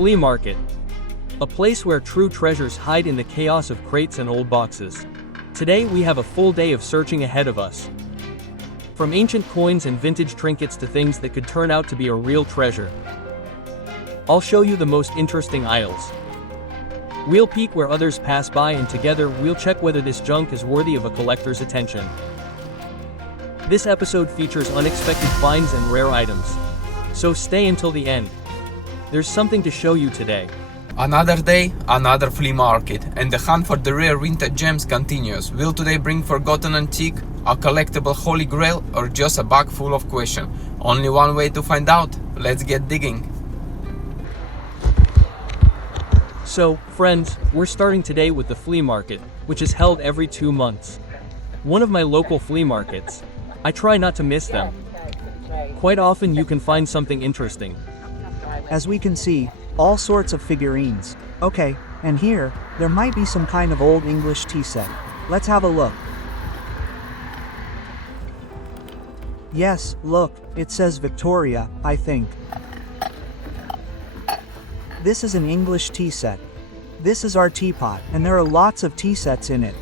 Flea market. A place where true treasures hide in the chaos of crates and old boxes. Today we have a full day of searching ahead of us. From ancient coins and vintage trinkets to things that could turn out to be a real treasure. I'll show you the most interesting aisles. We'll peek where others pass by, and together we'll check whether this junk is worthy of a collector's attention. This episode features unexpected finds and rare items. So stay until the end. There's something to show you today. Another day, another flea market, and the hunt for the rare vintage gems continues. Will today bring forgotten antique, a collectible holy grail, or just a bag full of questions? Only one way to find out. Let's get digging. So, friends, we're starting today with the flea market, which is held every 2 months. One of my local flea markets. I try not to miss them. Quite often you can find something interesting. As we can see, all sorts of figurines. Okay, and here, there might be some kind of old English tea set. Let's have a look. Yes, look, it says Victoria, I think. This is an English tea set. This is our teapot, and there are lots of tea sets in it.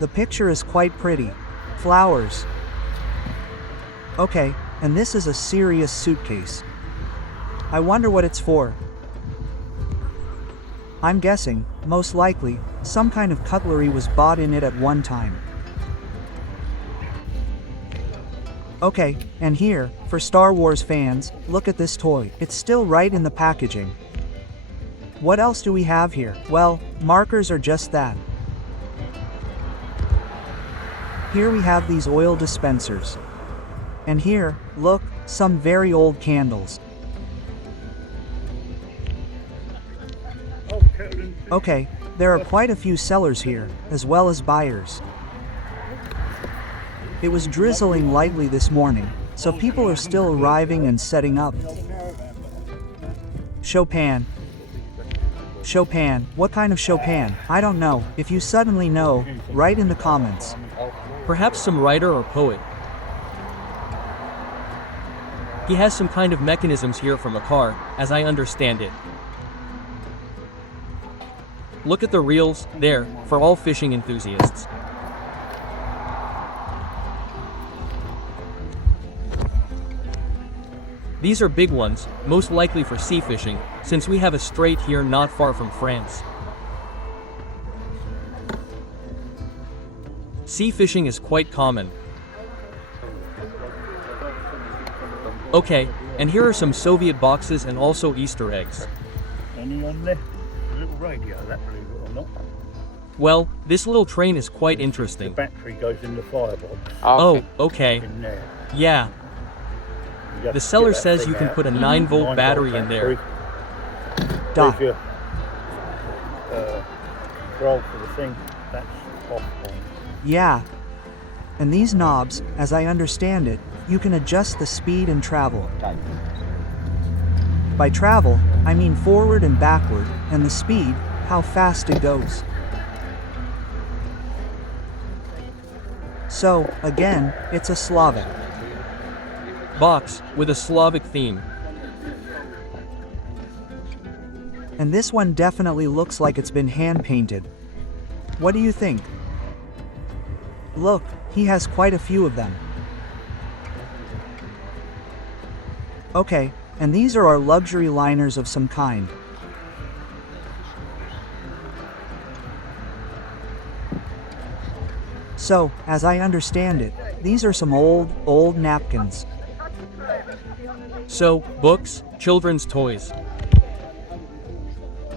The picture is quite pretty. Flowers. Okay, and this is a serious suitcase. I wonder what it's for. I'm guessing, most likely, some kind of cutlery was bought in it at one time. Okay, and here, for Star Wars fans, look at this toy. It's still right in the packaging. What else do we have here? Well, markers are just that. Here we have these oil dispensers. And here, look, some very old candles. Okay, there are quite a few sellers here, as well as buyers. It was drizzling lightly this morning, so people are still arriving and setting up. Chopin. Chopin, what kind of Chopin? I don't know. If you suddenly know, write in the comments. Perhaps some writer or poet. He has some kind of mechanisms here from a car, as I understand it. Look at the reels, there, for all fishing enthusiasts. These are big ones, most likely for sea fishing, since we have a strait here not far from France. Sea fishing is quite common. Okay, and here are some Soviet boxes and also Easter eggs. Any on there? A little radio, that believe it or not. Well, this little train is quite The interesting. battery goes in the firebox Oh, okay. in there. Yeah, You have the to seller get that says thing you can out. put a 9-volt 9-volt battery in there. Dot. If you roll for the thing, that's off on. Yeah. And these knobs, as I understand it, you can adjust the speed and travel. By travel, I mean forward and backward, and the speed, how fast it goes. So, again, it's a Slavic. Box, with a Slavic theme. And this one definitely looks like it's been hand-painted. What do you think? Look, he has quite a few of them. Okay, and these are our luxury liners of some kind. So, as I understand it, these are some old napkins. So, books, children's toys.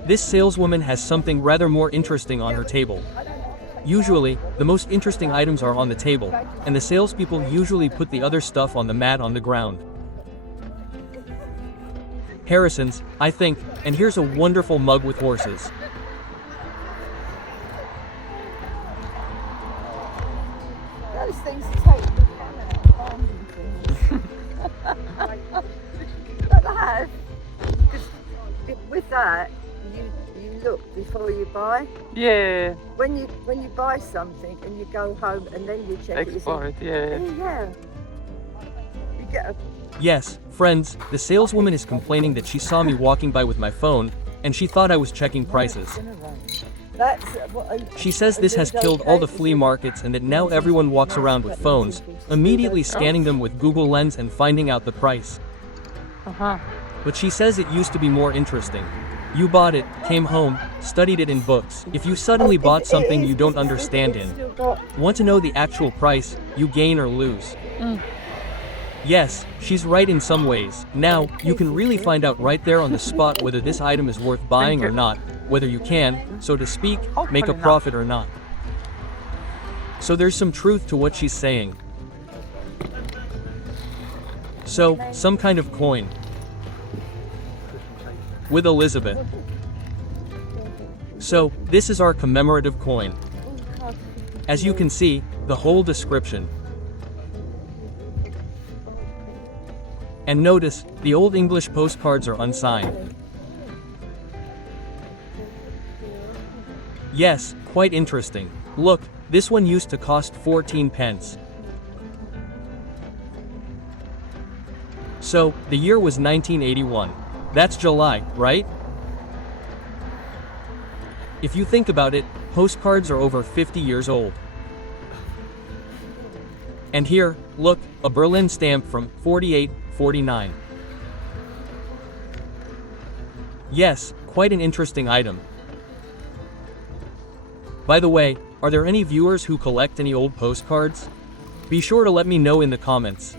This saleswoman has something rather more interesting on her table. Usually, the most interesting items are on the table, and the salespeople usually put the other stuff on the mat on the ground. Harrison's, I think, and here's a wonderful mug with horses. Those things take the But I have, because with that, you look before you buy. Yeah, When you buy something and you go home and then you check it, you think, expired, yeah. yeah. You get Yes, friends, the saleswoman is complaining that she saw me walking by with my phone, and she thought I was checking prices. That's what She says this has killed all the flea markets and that now everyone walks around with phones, immediately scanning them with Google Lens and finding out the price. But she says it used to be more interesting. You bought it, came home, studied it in books. If you suddenly bought something you don't understand want to know the actual price, you gain or lose. Yes, she's right in some ways. Now, you can really find out right there on the spot whether this item is worth buying or not, whether you can, so to speak, make a profit or not. So there's some truth to what she's saying. So, some kind of coin. With Elizabeth. So, this is our commemorative coin. As you can see, the whole description. And notice, the old English postcards are unsigned. Yes, quite interesting. Look, this one used to cost 14 pence. So, the year was 1981. That's July, right? If you think about it, postcards are over 50 years old. And here, look, a Berlin stamp from 48-49. Yes, quite an interesting item. By the way, are there any viewers who collect any old postcards? Be sure to let me know in the comments.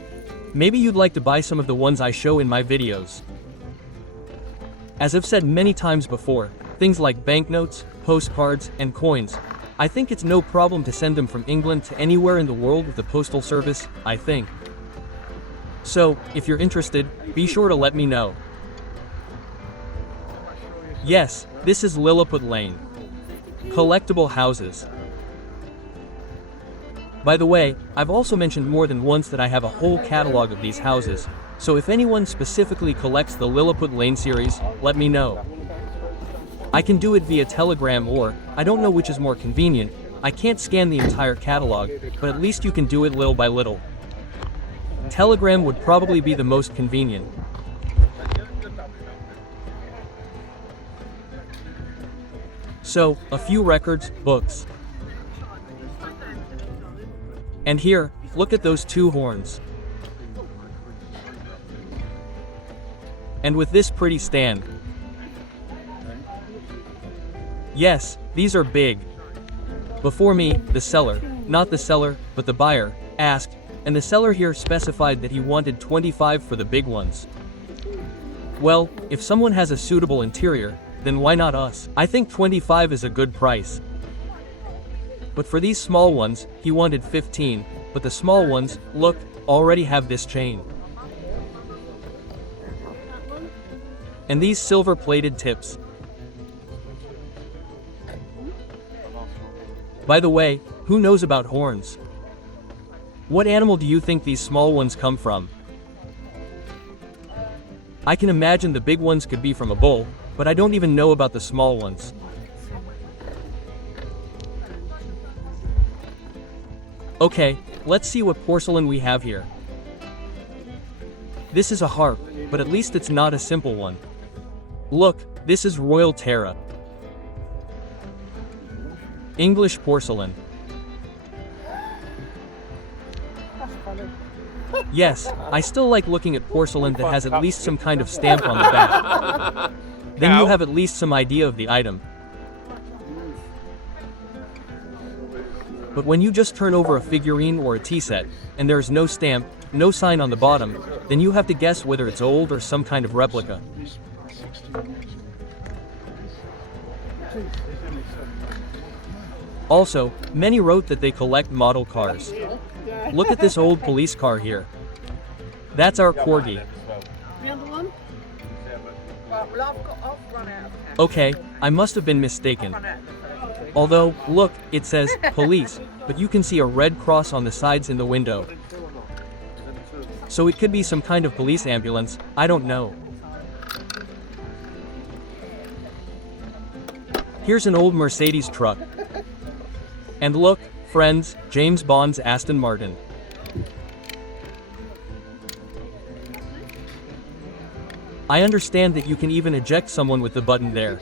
Maybe you'd like to buy some of the ones I show in my videos. As I've said many times before, things like banknotes, postcards, and coins, I think it's no problem to send them from England to anywhere in the world with the postal service, I think. So, if you're interested, be sure to let me know. Yes, this is Lilliput Lane. Collectible houses. By the way, I've also mentioned more than once that I have a whole catalog of these houses, so if anyone specifically collects the Lilliput Lane series, let me know. I can do it via Telegram or, I don't know which is more convenient, I can't scan the entire catalog, but at least you can do it little by little. Telegram would probably be the most convenient. So, a few records, books. And here, look at those two horns. And with this pretty stand. Yes, these are big. Before me, the seller, not the seller, but the buyer, asked, and the seller here specified that he wanted 25 for the big ones. Well, if someone has a suitable interior, then why not us? I think 25 is a good price. But for these small ones, he wanted 15, but the small ones, look, already have this chain. And these silver-plated tips. By the way, who knows about horns? What animal do you think these small ones come from? I can imagine the big ones could be from a bull, but I don't even know about the small ones. Okay, let's see what porcelain we have here. This is a harp, but at least it's not a simple one. Look, this is Royal Terra. English porcelain. Yes, I still like looking at porcelain that has at least some kind of stamp on the back. Then you have at least some idea of the item. But when you just turn over a figurine or a tea set, and there's no stamp, no sign on the bottom, then you have to guess whether it's old or some kind of replica. Also, many wrote that they collect model cars. Look at this old police car here. That's our corgi. Okay, I must have been mistaken. Although, look, it says, police, but you can see a red cross on the sides in the window. So it could be some kind of police ambulance, I don't know. Here's an old Mercedes truck. And look, friends, James Bond's Aston Martin. I understand that you can even eject someone with the button there.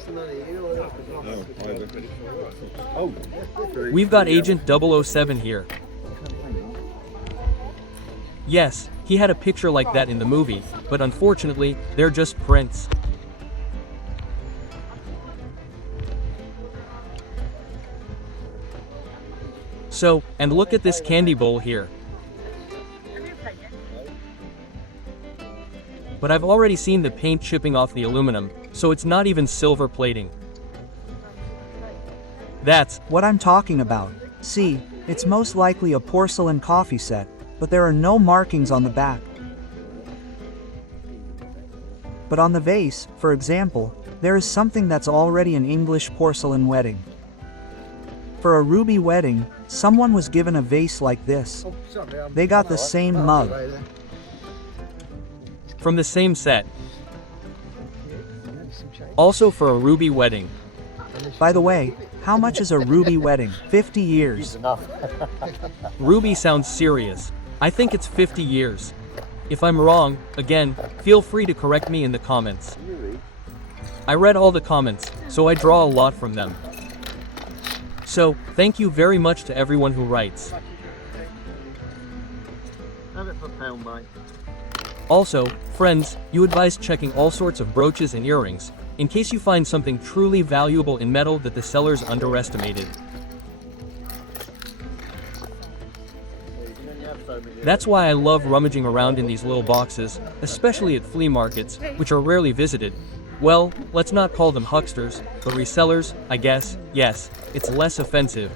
We've got Agent 007 here. Yes, he had a picture like that in the movie, but unfortunately, they're just prints. So, and look at this candy bowl here. But I've already seen the paint chipping off the aluminum, so it's not even silver plating. That's What I'm talking about. See, it's most likely a porcelain coffee set, but there are no markings on the back. But on the vase, for example, there is something that's already an English porcelain wedding. For a ruby wedding, someone was given a vase like this. They got the same mug. from the same set. Also for a ruby wedding. By the way, how much is a ruby wedding? 50 years. Ruby sounds serious. I think it's 50 years. If I'm wrong, again, feel free to correct me in the comments. I read all the comments, so I draw a lot from them. So, thank you very much to everyone who writes. Have it for pound, mate. Also, friends, you advise checking all sorts of brooches and earrings, in case you find something truly valuable in metal that the sellers underestimated. That's why I love rummaging around in these little boxes, especially at flea markets, which are rarely visited. Well, let's not call them hucksters, but resellers, I guess. Yes, it's less offensive.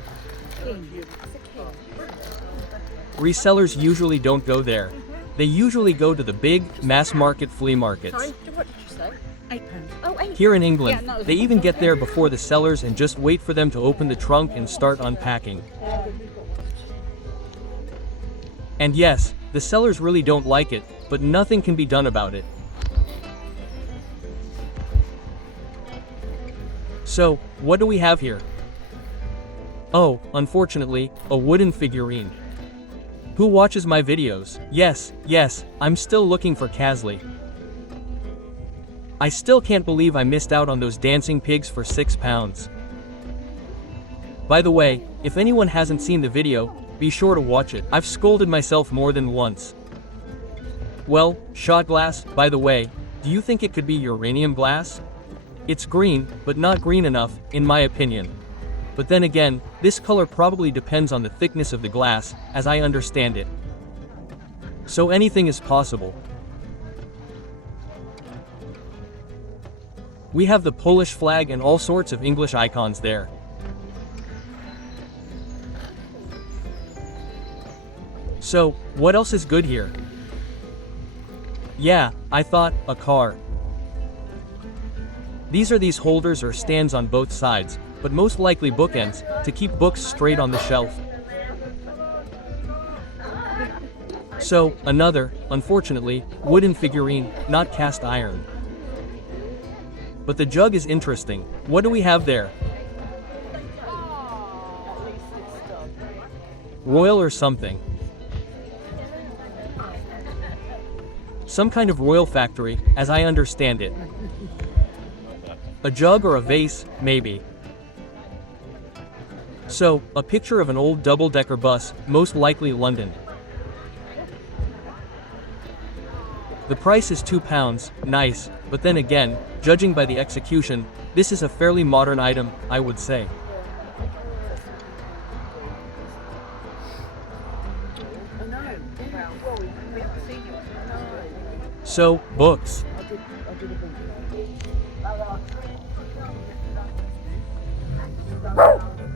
Resellers usually don't go there. They usually go to the big, mass-market flea markets. Sorry, what did you say? £8. Oh, £8. Here in England, Yeah, no. they even get there before the sellers and just wait for them to open the trunk and start unpacking. And yes, the sellers really don't like it, but nothing can be done about it. So, what do we have here? Oh, unfortunately, a wooden figurine. Who watches my videos? Yes, I'm still looking for Casley. I still can't believe I missed out on those dancing pigs for £6. By the way, if anyone hasn't seen the video, be sure to watch it. I've scolded myself more than once. Well, shot glass, by the way, do you think it could be uranium glass? It's green, but not green enough, in my opinion. But then again, this color probably depends on the thickness of the glass, as I understand it. So anything is possible. We have the Polish flag and all sorts of English icons there. So, what else is good here? Yeah, I thought, a car. These are these holders or stands on both sides, but most likely bookends, to keep books straight on the shelf. So, another, unfortunately, wooden figurine, not cast iron. But the jug is interesting. What do we have there? Royal or something. Some kind of royal factory, as I understand it. A jug or a vase, maybe. So, a picture of an old double-decker bus, most likely London. The price is £2, nice, but then again, judging by the execution, this is a fairly modern item, I would say. So, books.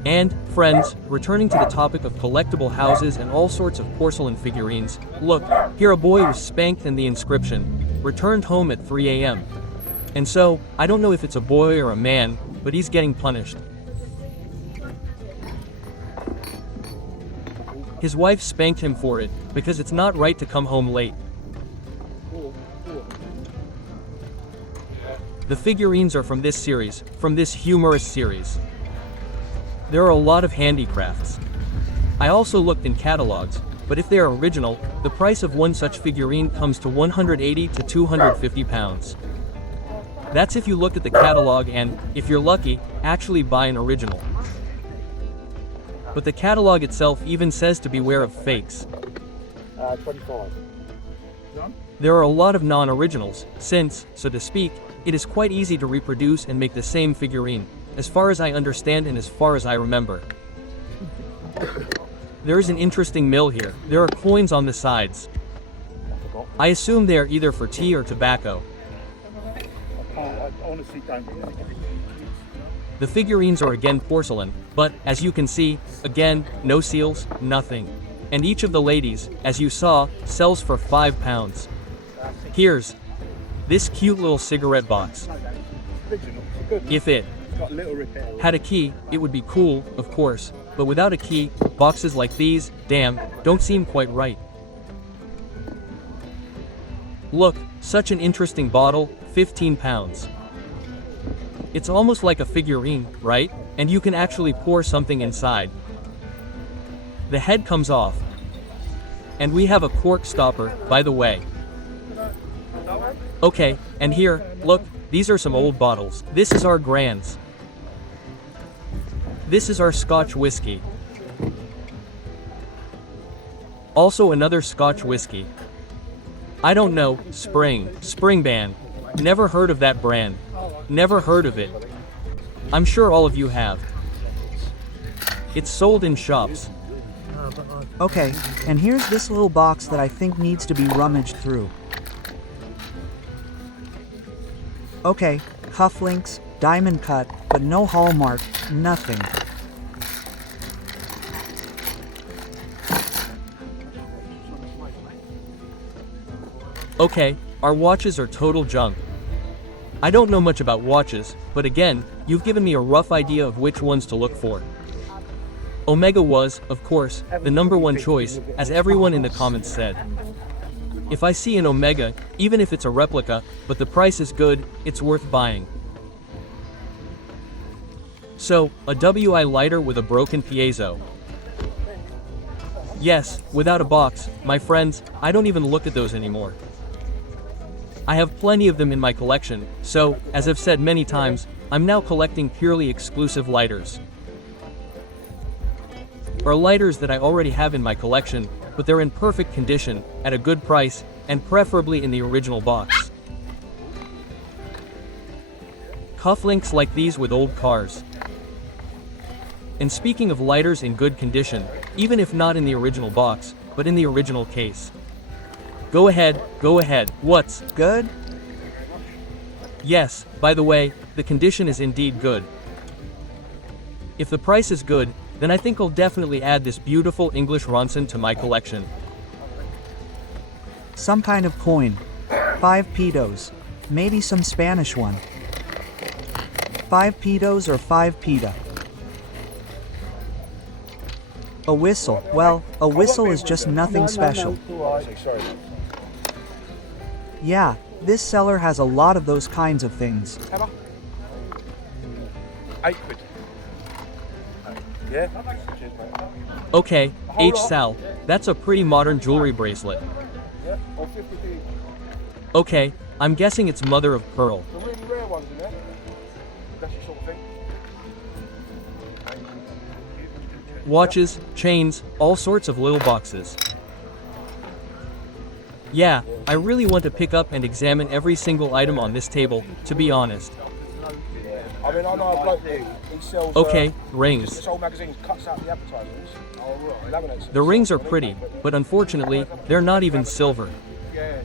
And, friends, returning to the topic of collectible houses and all sorts of porcelain figurines, look, here a boy was spanked and the inscription, returned home at 3 a.m. And so, I don't know if it's a boy or a man, but he's getting punished. His wife spanked him for it, because it's not right to come home late. The figurines are from this series, from this humorous series. There are a lot of handicrafts. I also looked in catalogs, but if they are original, the price of one such figurine comes to £180 to £250. That's if you look at the catalog and, if you're lucky, actually buy an original. But the catalog itself even says to beware of fakes. 25. There are a lot of non-originals, since, so to speak, it is quite easy to reproduce and make the same figurine, as far as I understand and as far as I remember. There is an interesting mill here. There are coins on the sides. I assume they are either for tea or tobacco. I honestly don't know. The figurines are again porcelain, but, as you can see, again, no seals, nothing. And each of the ladies, as you saw, sells for £5. Here's this cute little cigarette box. Original. Good. If it It's got a little repair. had a key, it would be cool, of course, but without a key, boxes like these, damn, don't seem quite right. Look, such an interesting bottle, £15. It's almost like a figurine, right? And you can actually pour something inside. The head comes off. And we have a cork stopper, by the way. Okay, and here, look, these are some old bottles. This is our Grands. This is our Scotch whiskey. Also another Scotch whiskey. I don't know, Springban. Never heard of that brand. Never heard of it. I'm sure all of you have. It's sold in shops. Okay, and here's this little box that I think needs to be rummaged through. Okay, cufflinks, diamond cut, but no hallmark, nothing. Okay, our watches are total junk. I don't know much about watches, but again, you've given me a rough idea of which ones to look for. Omega was, of course, the number one choice, as everyone in the comments said. If I see an Omega, even if it's a replica, but the price is good, it's worth buying. So, a WI lighter with a broken piezo. Yes, without a box, my friends, I don't even look at those anymore. I have plenty of them in my collection, so, as I've said many times, I'm now collecting purely exclusive lighters. Or lighters that I already have in my collection, but they're in perfect condition, at a good price, and preferably in the original box. Cufflinks like these with old cars. And speaking of lighters in good condition, even if not in the original box, but in the original case. Go ahead, what's Good? Yes, by the way, the condition is indeed good. If the price is good, then I think I'll definitely add this beautiful English Ronson to my collection. Some kind of coin. 5 pedos. Maybe some Spanish one. 5 pedos or 5 pita. A whistle. Well, a whistle is just nothing special. Sorry. Yeah, this seller has a lot of those kinds of things. Emma? £8. Yeah? Cheers, mate. Okay, H. Sal, that's a pretty modern jewelry bracelet. Yeah? Or 50p. Okay, I'm guessing it's mother of pearl. The really rare ones in there. That's your sort of thing. Watches, chains, all sorts of little boxes. Yeah, I really want to pick up and examine every single item on this table, to be honest. I mean, I know a bloke here, he sells... Okay, rings. This old magazine cuts out the advertisements. Laminates them. The rings are pretty, but unfortunately, they're not even silver. Yeah.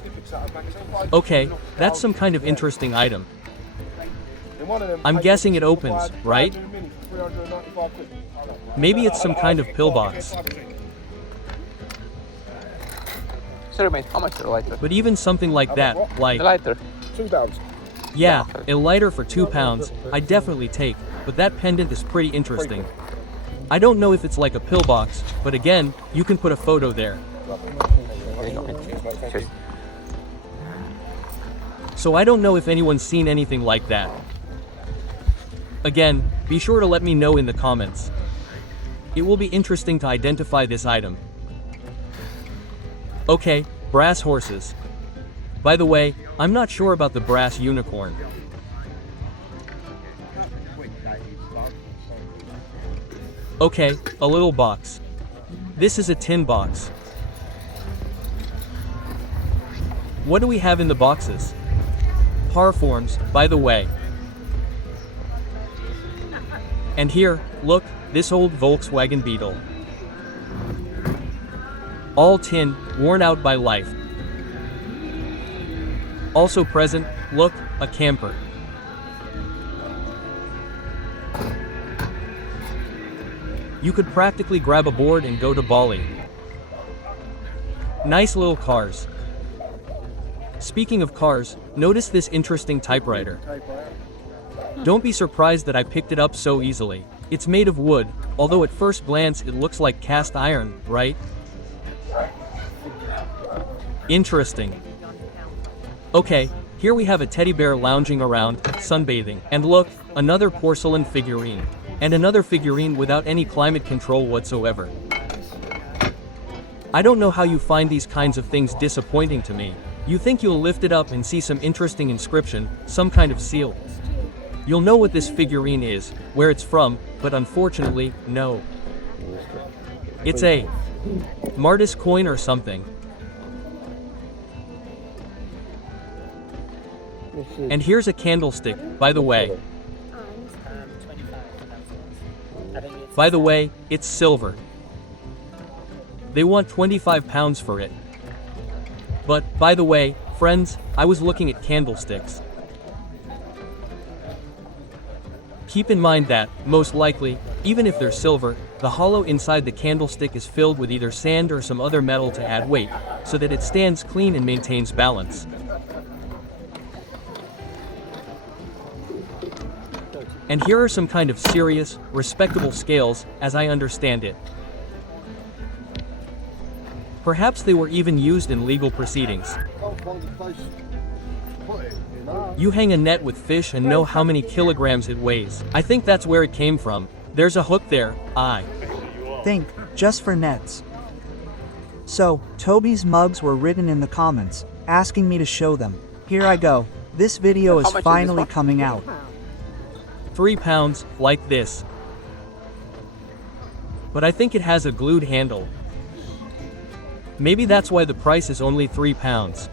Snippets out of magazine. Okay, that's some kind of interesting item. In one of them, I'm guessing it opens, right? 395 quid. Maybe it's some kind of pillbox. Sorry mate, how much is the lighter? But even something like that, like, The lighter. £2. yeah, a lighter for £2, I'd definitely take, but that pendant is pretty interesting. I don't know if it's like a pillbox, but again, you can put a photo there. There you go, mate. Cheers. So I don't know if anyone's seen anything like that. Again, be sure to let me know in the comments. It will be interesting to identify this item. Okay, brass horses. By the way, I'm not sure about the brass unicorn. Okay, a little box. This is a tin box. What do we have in the boxes? Parforms, by the way. And here, look, this old Volkswagen Beetle. All tin, worn out by life. Also present, look, a camper. You could practically grab a board and go to Bali. Nice little cars. Speaking of cars, notice this interesting typewriter. Don't be surprised that I picked it up so easily. It's made of wood, although at first glance it looks like cast iron, right? Interesting. Okay, here we have a teddy bear lounging around, sunbathing. And look, another porcelain figurine. And another figurine without any climate control whatsoever. I don't know how you find these kinds of things disappointing to me. You think you'll lift it up and see some interesting inscription, some kind of seal. You'll know what this figurine is, where it's from, but unfortunately, no. It's a Martis coin or something. And here's a candlestick, by the way. By the way, it's silver. They want £25 for it. But, by the way, friends, I was looking at candlesticks. Keep in mind that, most likely, even if they're silver, the hollow inside the candlestick is filled with either sand or some other metal to add weight, so that it stands clean and maintains balance. And here are some kind of serious, respectable scales, as I understand it. Perhaps they were even used in legal proceedings. You hang a net with fish and know how many kilograms it weighs. I think that's where it came from. There's a hook there, Think, just for nets. So, Toby's mugs were written in the comments, asking me to show them. Here I go. This video is finally coming out. £3, like this. But I think it has a glued handle. Maybe that's why the price is only £3.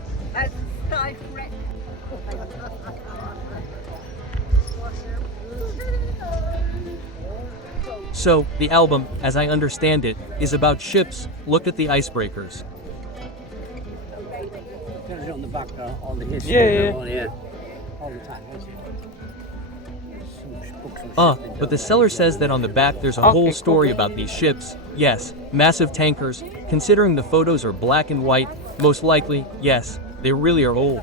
So, the album, as I understand it, is about ships. Look at the icebreakers. On the back, all the history. Yeah. All the time. But the seller says that on the back there's a whole story about these ships. Yes, massive tankers. Considering the photos are black and white, most likely, yes, they really are old.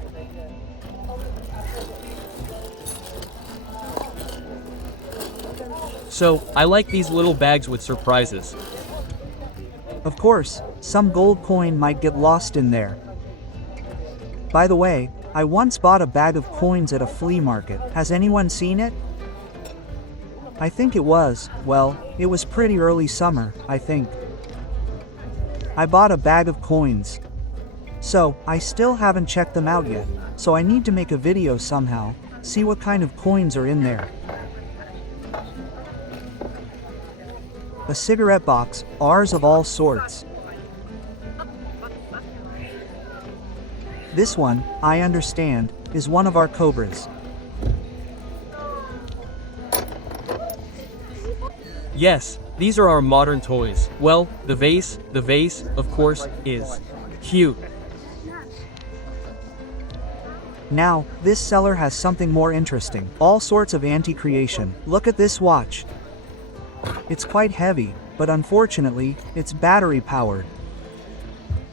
So, I like these little bags with surprises. Of course, some gold coin might get lost in there. By the way, I once bought a bag of coins at a flea market. Has anyone seen it? I think it was, well, it was pretty early summer, I think. I bought a bag of coins. So, I still haven't checked them out yet, so I need to make a video somehow, see what kind of coins are in there. A cigarette box, ours of all sorts. This one, I understand, is one of our cobras. Yes, these are our modern toys. Well, the vase, of course, is cute. Now, this seller has something more interesting. All sorts of anti-creation. Look at this watch. It's quite heavy, but unfortunately, it's battery powered.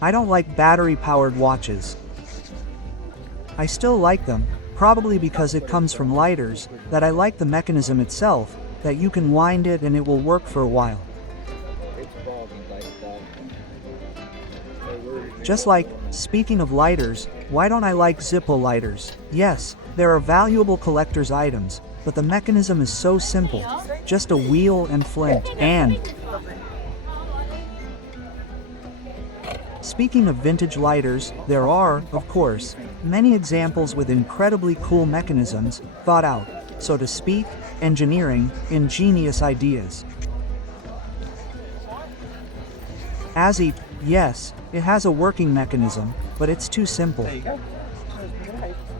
I don't like battery powered watches. I still like them, probably because it comes from lighters, that I like the mechanism itself, that you can wind it and it will work for a while. Just like, speaking of lighters, why don't I like Zippo lighters? Yes, there are valuable collector's items, but the mechanism is so simple. Just a wheel and flint, and Speaking of vintage lighters, there are, of course, many examples with incredibly cool mechanisms, thought out, so to speak, engineering, ingenious ideas. Yes, it has a working mechanism, but it's too simple. There you go.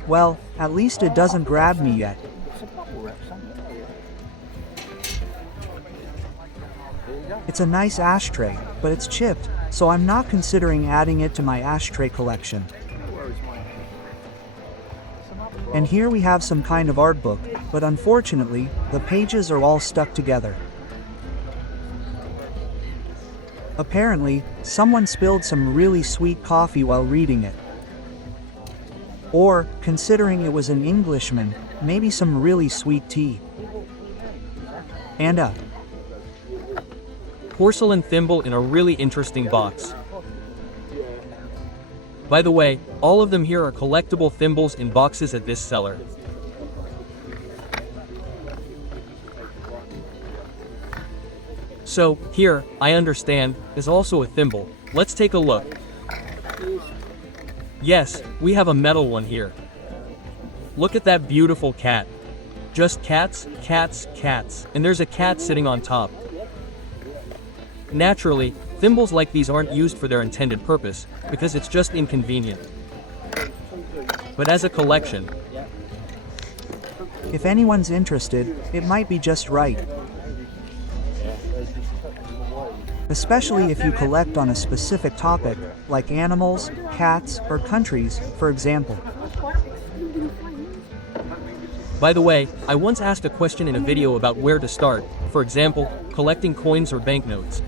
Well, at least it doesn't grab me yet. It's a bubble wrap somewhere. There you go. It's a nice ashtray, but it's chipped, so I'm not considering adding it to my ashtray collection. Where is my hand? And here we have some kind of art book, but unfortunately, the pages are all stuck together. Apparently, someone spilled some really sweet coffee while reading it. Or, considering it was an Englishman, maybe some really sweet tea. And a porcelain thimble in a really interesting box. By the way, all of them here are collectible thimbles in boxes at this seller. So, here, I understand, is also a thimble. Let's take a look. Yes, we have a metal one here. Look at that beautiful cat. Just cats, cats, cats, and there's a cat sitting on top. Naturally, thimbles like these aren't used for their intended purpose, because it's just inconvenient. But as a collection, if anyone's interested, it might be just right. Especially if you collect on a specific topic, like animals, cats, or countries, for example. by the way, I once asked a question in a video about where to start, for example, collecting coins or banknotes.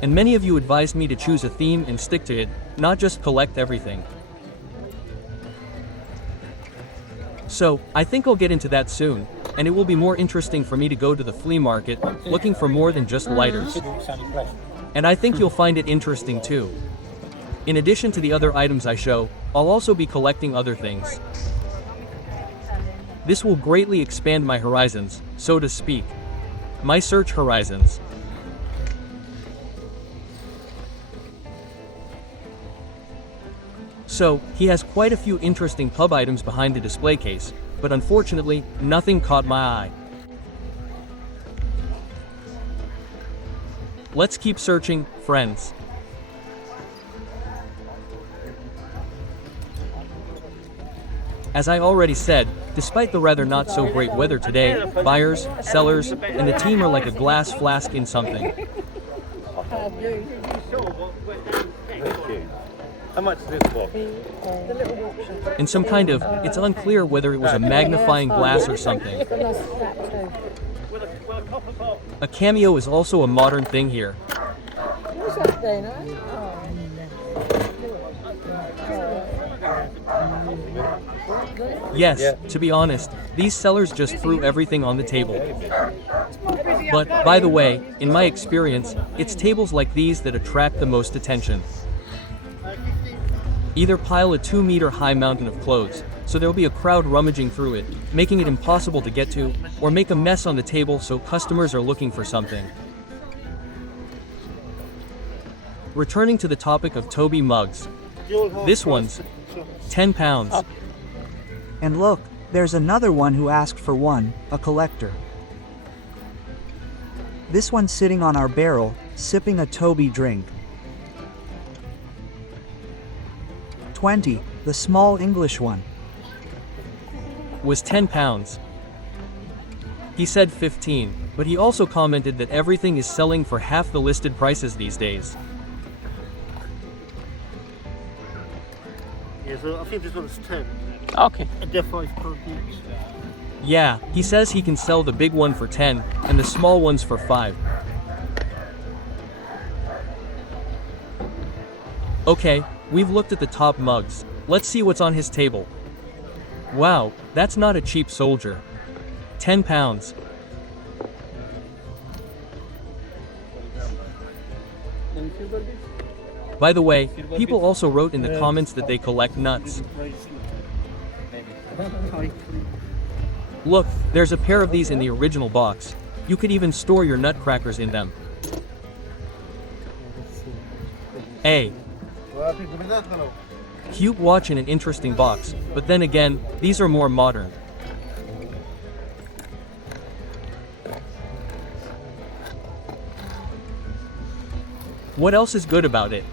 And many of you advised me to choose a theme and stick to it, not just collect everything. So, I think I'll get into that soon, and it will be more interesting for me to go to the flea market, looking for more than just lighters. And I think you'll find it interesting too. In addition to the other items I show, I'll also be collecting other things. This will greatly expand my horizons, so to speak. My search horizons. So, he has quite a few interesting pub items behind the display case, but unfortunately, nothing caught my eye. Let's keep searching, friends. As I already said, despite the rather not so great weather today, buyers, sellers, and the team are like a glass flask in something. How much is this for? In some kind of, it's unclear whether it was a magnifying glass or something. A cameo is also a modern thing here. Yes, to be honest, these sellers just threw everything on the table. But, by the way, in my experience, it's tables like these that attract the most attention. Either pile a 2-meter high mountain of clothes, so there'll be a crowd rummaging through it, making it impossible to get to, or make a mess on the table so customers are looking for something. Returning to the topic of Toby mugs. This one's £10. And look, there's another one who asked for one, a collector. This one's sitting on our barrel, sipping a Toby drink. 20, the small English one. Was £10. He said 15, but he also commented that everything is selling for half the listed prices these days. Yeah, so I think this one's 10. Okay. And they're £5 each. Yeah, he says he can sell the big one for 10, and the small ones for 5. Okay, we've looked at the top mugs. Let's see what's on his table. Wow, that's not a cheap soldier. £10. By the way, people also wrote in the comments that they collect nuts. Look, there's a pair of these in the original box. You could even store your nutcrackers in them. A. Cute watch in an interesting box, but then again, these are more modern. What else is good about it?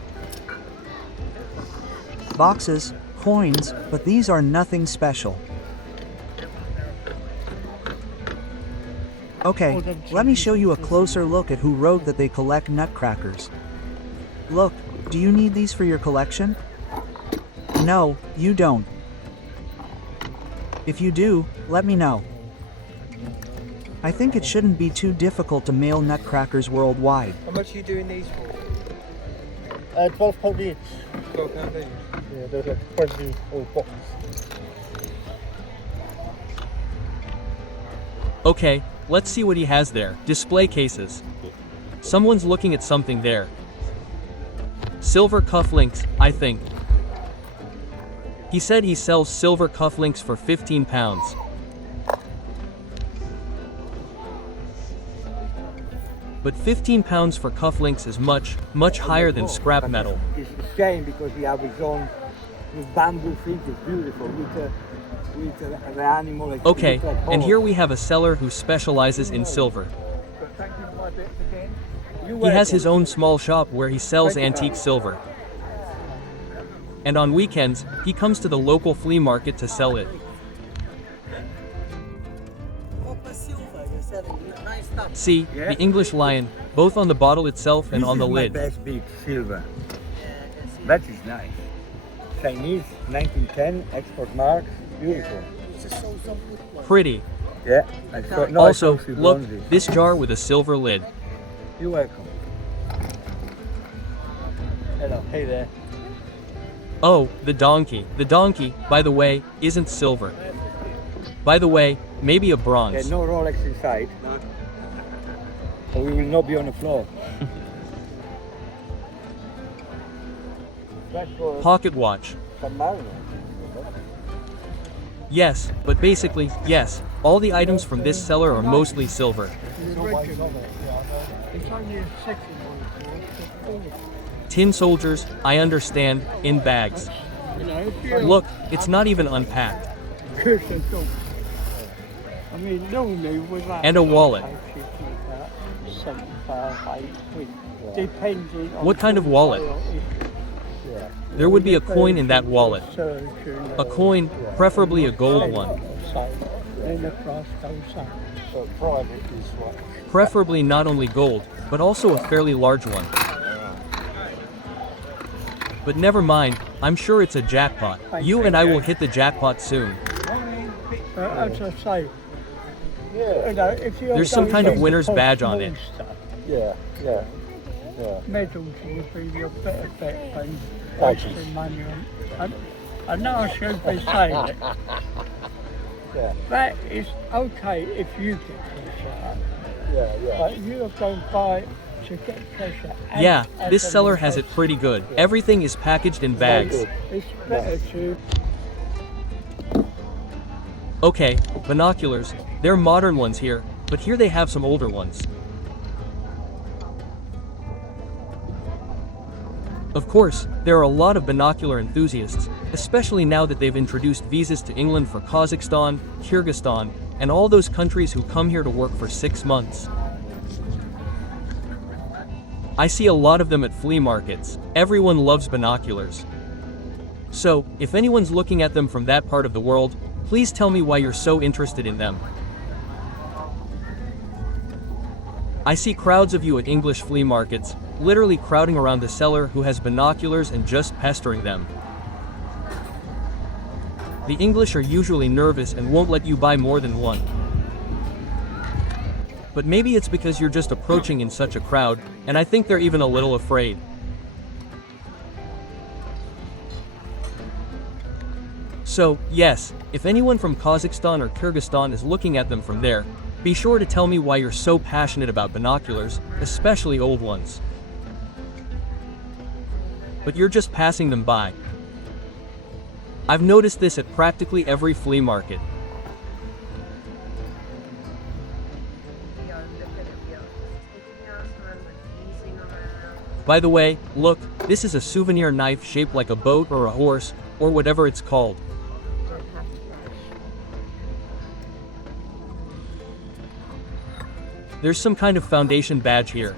Boxes, coins, but these are nothing special. Okay, let me show you a closer look at who wrote that they collect nutcrackers. Look, do you need these for your collection? No, you don't. If you do, let me know. I think it shouldn't be too difficult to mail nutcrackers worldwide. How much are you doing these for? £12 each. £12 each. Yeah, there's like 20 old boxes. Okay, let's see what he has there. Display cases. Someone's looking at something there. Silver cufflinks, I think. He said he sells silver cufflinks for £15. But £15 for cufflinks is much higher than scrap metal. It's a shame because we have his own bamboo thing. It's beautiful with the animal. Like, Okay, like and here we have a seller who specializes in silver. Thank you for it again. He has his own small shop where he sells antique silver. And on weekends, he comes to the local flea market to sell it. See, the English lion, both on the bottle itself and on the lid. This is my best big silver. That is nice. Chinese, 1910, export mark, beautiful. Pretty. Yeah. Also, look, this jar with a silver lid. You're welcome. Hello, hey there. Oh, the donkey. The donkey, by the way, isn't silver. By the way, maybe a Yeah, bronze. no Rolex inside. So we will not be on the floor. That's for Pocket watch. some mariner. Yes, but basically, yes, all the items from this seller are mostly silver. It's only a second one. Tin soldiers, I understand, in bags. Look, it's not even unpacked. I mean, normally with that. And a wallet. 75, 80, depending on What kind of wallet? Yeah. There would be a coin in that wallet. Surgeon, A coin, preferably a gold one. then the price goes up. So private is what? Preferably not only gold, but also a fairly large one. But never mind, I'm sure it's a jackpot. You and I will hit the jackpot soon. As I say, you know, if you're There's some going kind of to winner's post badge on it. stuff, Yeah. medals would be your better bet than Badges. wasting money on. I know I should be saying it. Yeah. That is okay if you get pressure, Yeah. but you are going to buy to get pressure. and- Yeah, and this then seller you has it post pretty good. Everything is packaged in bags. good. It's better to. Okay, binoculars. They're modern ones here, but here they have some older ones. Of course, there are a lot of binocular enthusiasts, especially now that they've introduced visas to England for Kazakhstan, Kyrgyzstan, and all those countries who come here to work for 6 months. I see a lot of them at flea markets. Everyone loves binoculars. So, if anyone's looking at them from that part of the world, please tell me why you're so interested in them. I see crowds of you at English flea markets, literally crowding around the seller who has binoculars and just pestering them. The English are usually nervous and won't let you buy more than one. But maybe it's because you're just approaching in such a crowd, and I think they're even a little afraid. So, yes, if anyone from Kazakhstan or Kyrgyzstan is looking at them from there, be sure to tell me why you're so passionate about binoculars, especially old ones. But you're just passing them by. I've noticed this at practically every flea market. By the way, look, This is a souvenir knife shaped like a boat or a horse, or whatever it's called. There's some kind of foundation badge here.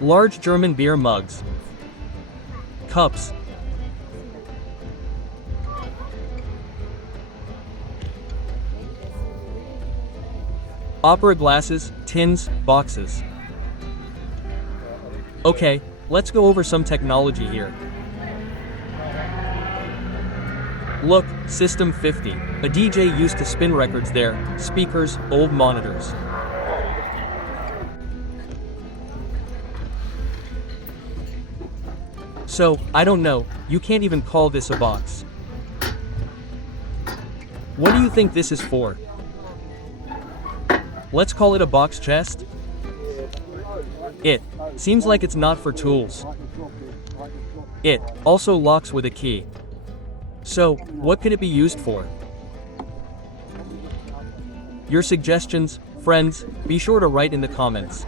Large German beer mugs. Cups. Opera glasses, tins, boxes. Okay, let's go over some technology here. Look, System 50. A DJ used to spin records there, speakers, old monitors. So, I don't know, you can't even call this a box. What do you think this is for? Let's call it a box chest? It seems like it's not for tools. It also locks with a key. So, what could it be used for? Your suggestions, friends, be sure to write in the comments.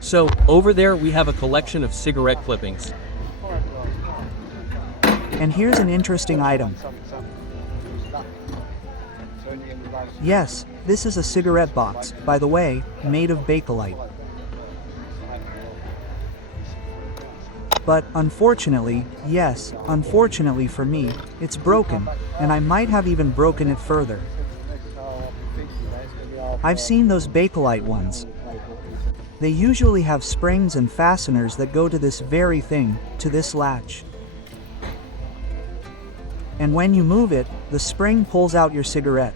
So, over there we have a collection of cigarette clippings. And here's an interesting item. Yes, this is a cigarette box, by the way, made of bakelite. But unfortunately, yes, unfortunately for me, it's broken, and I might have even broken it further. I've seen those bakelite ones. They usually have springs and fasteners that go to this very thing, to this latch. And when you move it, the spring pulls out your cigarette.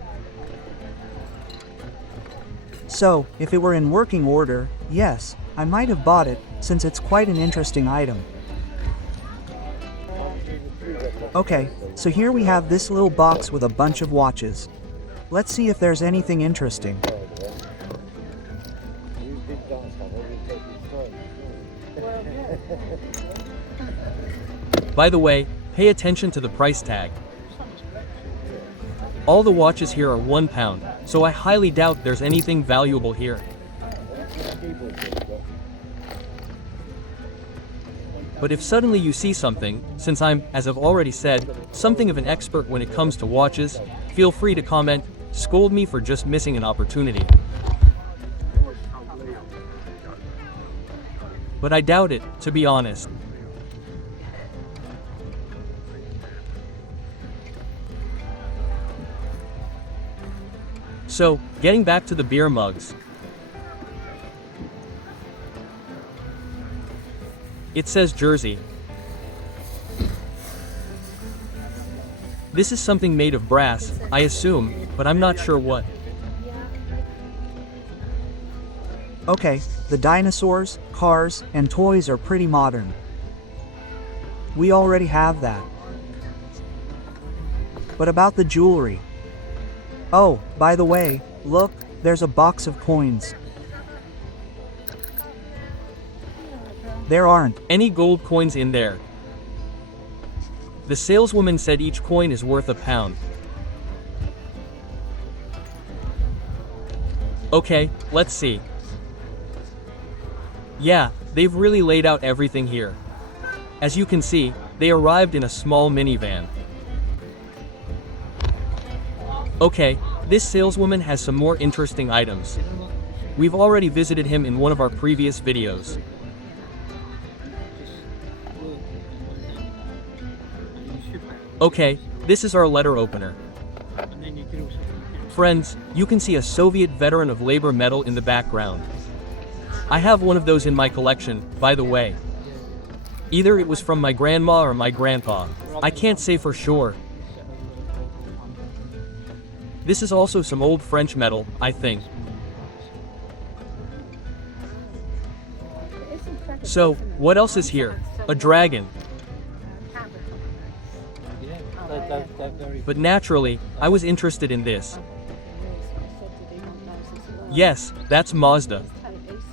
So, if it were in working order, yes, I might have bought it, since it's quite an interesting item. Okay, so here we have this little box with a bunch of watches. Let's see if there's anything interesting. By the way, pay attention to the price tag. All the watches here are £1, so I highly doubt there's anything valuable here. But if suddenly you see something, since I'm, as I've already said, something of an expert when it comes to watches, feel free to comment, scold me for just missing an opportunity. But I doubt it, to be honest. So, getting back to the beer mugs. It says Jersey. This is something made of brass, I assume, but I'm not sure what. Okay, the dinosaurs, cars, and toys are pretty modern. We already have that. But about the jewelry. Oh, by the way, look, there's a box of coins. There aren't Any gold coins in there. The saleswoman said each coin is worth £1. Okay, let's see. Yeah, they've really laid out everything here. As you can see, they arrived in a small minivan. Okay, this saleswoman has some more interesting items. We've already visited him in one of our previous videos. Okay, this is our letter opener. Friends, you can see a Soviet veteran of labor medal in the background. I have one of those in my collection, by the way. Either it was from my grandma or my grandpa. I can't say for sure. This is also some old French metal, I think. So, what else is here? A dragon. But naturally, I was interested in this. Yes, that's Mazda.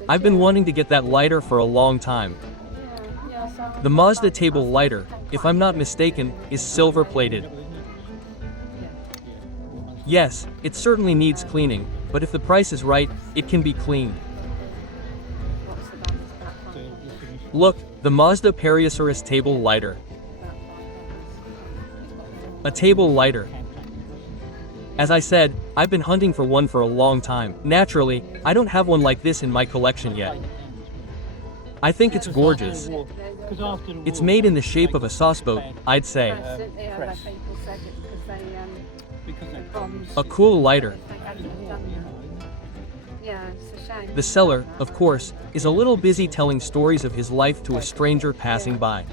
I've been wanting to get that lighter for a long time. The Mazda table lighter, if I'm not mistaken, is silver plated. Yes, it certainly needs cleaning, but if the price is right, it can be cleaned. What's the balance back on? Look, the Mazda Periosaurus table lighter. A table lighter. As I said, I've been hunting for one for a long time. Naturally, I don't have one like this in my collection yet. I think it's gorgeous. It's made in the shape of a sauceboat, I'd say. Didn't the other people said it because they bombs. A cool lighter. They hadn't done that. Yeah, it's a shame. The seller, of course, is a little busy telling stories of his life to a stranger passing by.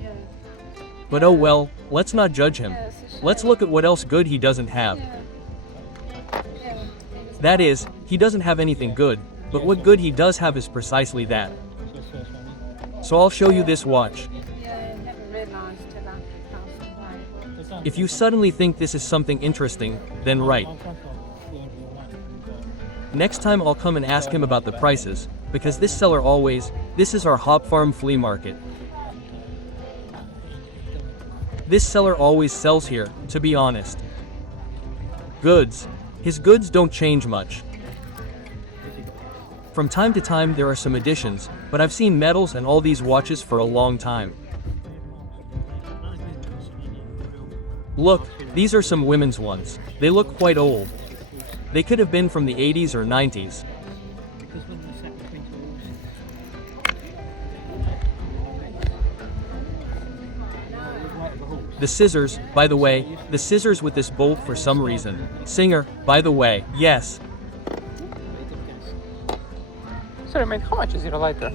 Yeah. But oh well, let's not judge him. Yeah, it's a shame. Let's look at what else good he doesn't have. Yeah. Yeah. That is, he doesn't have anything good, but what good he does have is precisely that. So I'll show you this watch. Yeah, I never realised till after it passed away. If you suddenly think this is something interesting, then right. Next time I'll come and ask him about the prices, because this seller always, this is our hop farm flea market. This seller always sells here, to be honest. Goods. His goods don't change much. From time to time there are some additions, but I've seen medals and all these watches for a long time. Look, these are some women's ones. They look quite old. They could have been from the 80s or 90s. The scissors, by the way, the scissors with this bolt for some reason. Singer, by the way, yes. Sorry mate, how much is your lighter?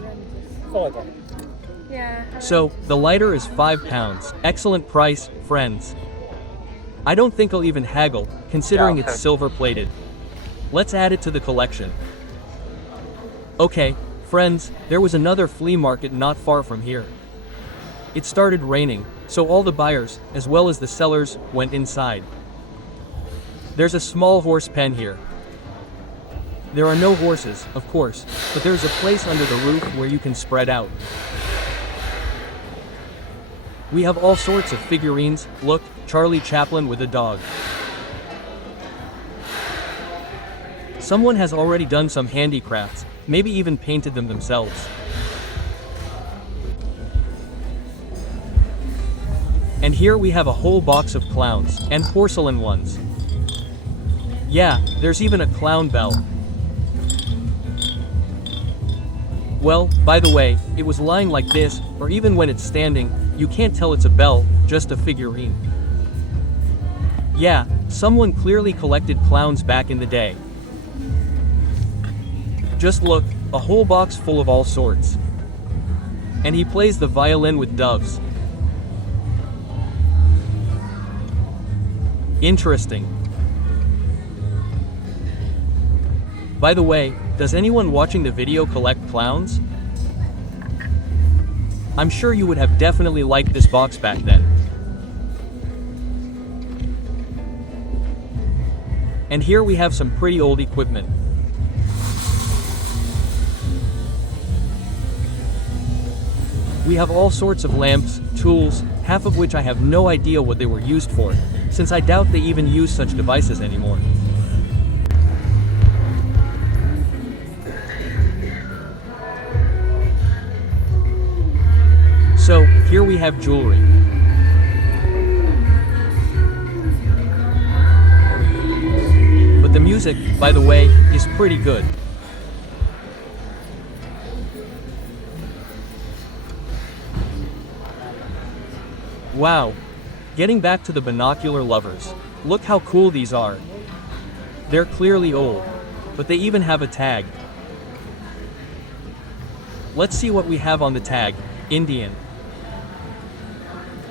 Yeah. So, the lighter is £5. Excellent price, friends. I don't think I'll even haggle, considering Yeah, it's okay. silver plated. Let's add it to the collection. Okay, friends, there was another flea market not far from here. It started raining, so all the buyers, as well as the sellers, went inside. There's a small horse pen here. There are no horses, of course, but there's a place under the roof where you can spread out. We have all sorts of figurines. Look, Charlie Chaplin with a dog. Someone has already done some handicrafts, maybe even painted them themselves. And here we have a whole box of clowns, and porcelain ones. Yeah, there's even a clown bell. Well, by the way, it was lying like this, or even when it's standing, you can't tell it's a bell, just a figurine. Yeah, someone clearly collected clowns back in the day. Just look, a whole box full of all sorts. And he plays the violin with doves. Interesting. By the way, does anyone watching the video collect clowns? I'm sure you would have definitely liked this box back then. And here we have some pretty old equipment. We have all sorts of lamps, tools, half of which I have no idea what they were used for, since I doubt they even use such devices anymore. So, here we have jewelry. But the music, by the way, is pretty good. Wow. Getting back to the binocular lovers. Look how cool these are. They're clearly old, but they even have a tag. Let's see what we have on the tag. Indian.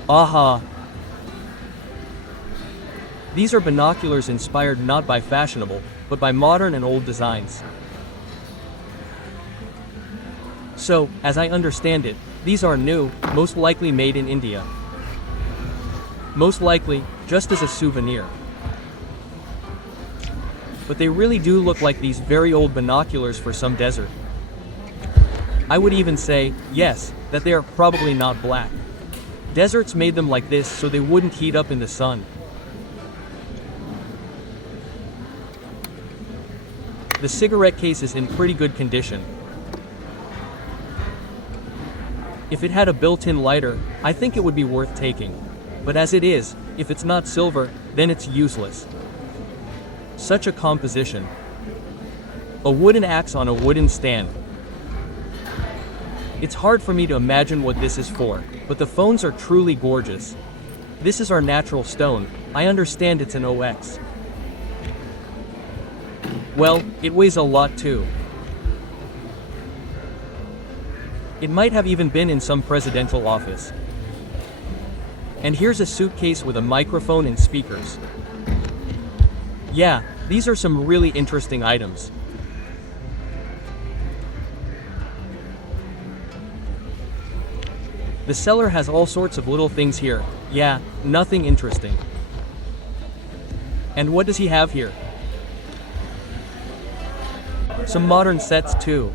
Aha! These are binoculars inspired not by fashionable, but by modern and old designs. So, as I understand it, these are new, most likely made in India. Most likely, just as a souvenir. But they really do look like these very old binoculars for some desert. I would even say, yes, that they are probably not black. Deserts made them like this so they wouldn't heat up in the sun. The cigarette case is in pretty good condition. If it had a built-in lighter, I think it would be worth taking. But as it is, if it's not silver, then it's useless. Such a composition. A wooden axe on a wooden stand. It's hard for me to imagine what this is for, but the phones are truly gorgeous. This is our natural stone. I understand it's an OX. Well, it weighs a lot too. It might have even been in some presidential office. And here's a suitcase with a microphone and speakers. Yeah, these are some really interesting items. The seller has all sorts of little things here. Yeah, nothing interesting. And what does he have here? Some modern sets too.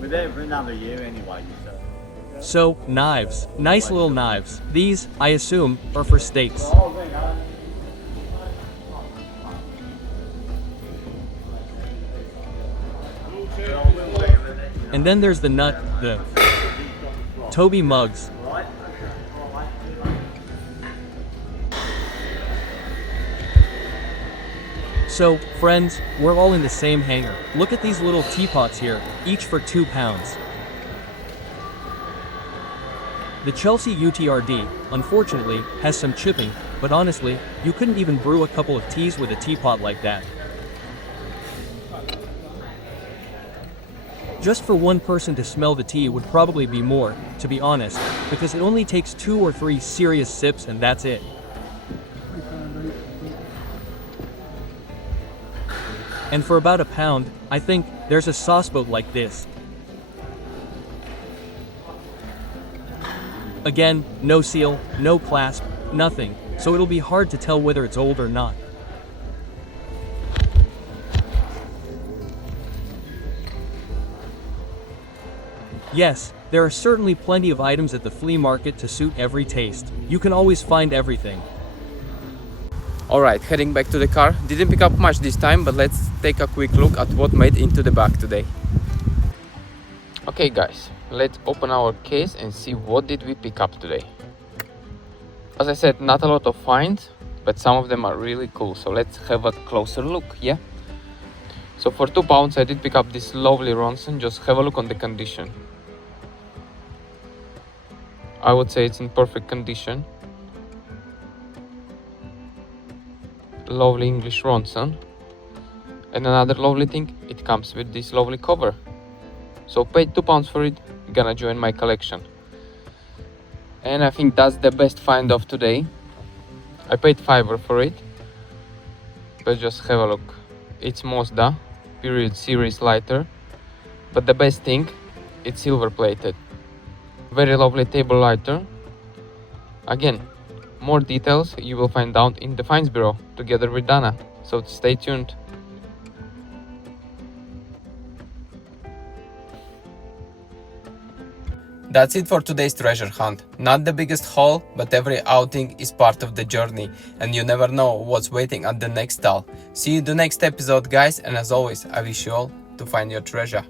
We're there for another year anyway, so. So, knives. Nice little knives. These, I assume, are for steaks. And then there's the Toby mugs. So, friends, we're all in the same hangar. Look at these little teapots here, each for £2. The Chelsea UTRD, unfortunately, has some chipping, but honestly, you couldn't even brew a couple of teas with a teapot like that. Just for one person to smell the tea would probably be more, to be honest, because it only takes 2 or 3 serious sips and that's it. And for about £1, I think, there's a sauceboat like this. Again, no seal, no clasp, nothing, so it'll be hard to tell whether it's old or not. Yes, there are certainly plenty of items at the flea market to suit every taste. You can always find everything. Alright, heading back to the car. Didn't pick up much this time, but let's take a quick look at what made into the bag today. Okay guys, let's open our case and see what did we pick up today. As I said, not a lot of finds, but some of them are really cool, so let's have a closer look, yeah? So for £2 I did pick up this lovely Ronson. Just have a look on the condition. I would say it's in perfect condition. Lovely English Ronson. And another lovely thing, it comes with this lovely cover. So paid £2 for it, gonna join my collection. And I think that's the best find of today. I paid £5 for it, but just have a look. It's Mazda period series lighter, but the best thing, it's silver plated. Very lovely table lighter. Again, more details you will find out in the finds bureau together with Dana, so stay tuned. That's it for today's treasure hunt. Not the biggest haul, but every outing is part of the journey, and you never know what's waiting at the next stall. See you in the next episode guys, and as always I wish you all to find your treasure.